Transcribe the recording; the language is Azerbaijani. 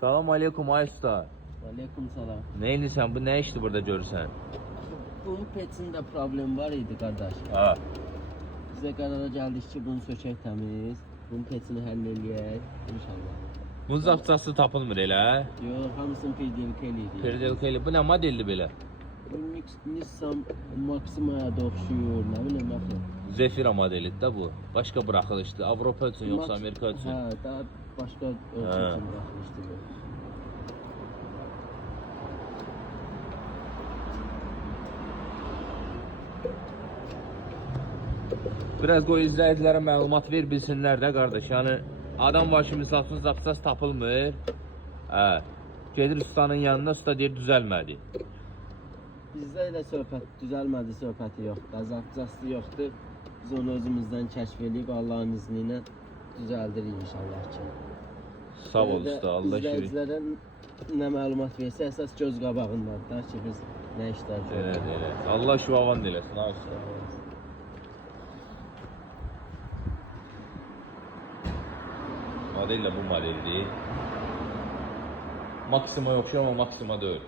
Salam aleykum ay usta. Aleyküm selam. Ne edirsən? Bu ne işti burada görürsən? Bunun petsinde problem var idi kardeş. Ha. Bize karara geldik ki bunu sökək temiz. Bunun petsini halleləyək inşallah. Bunun zapçası tapılmır elə? Yox, hamısını PDLK eləydik. Perdelkeli. Bu ne modelli belə? Bu Nissan Maxima'ya da oxşuyur, nə bilim axı. Zefira modelidir da bu. Başka bırakılıştı. Avropa üçün yoksa Amerika üçün? Hə, daha başqa ölçü üçün buraxılmışdı bu. Biraz qoy izləyicilərə məlumat ver, bilsinlər də qardaş. Yəni adam var ki, misalsız zapças tapılmır. Hə. Gedir ustanın yanına, usta deyir düzəlmədi. Bizdə elə söhbət düzəlmədi söhbəti yoxdur. Zapcası yoxdur. Biz onu özümüzdən kəşf edib Allahın izni ilə düzəldirik inşallah ki. Sağ ol usta, Allah şükür. İzləyicilərə nə məlumat versə, əsas göz qabağındadır ki, biz nə işlər görürük. Evet. Allah şifavan diləsin. Ha usta. Model de bu modeldi. Maxima yok şu ama Maxima değil.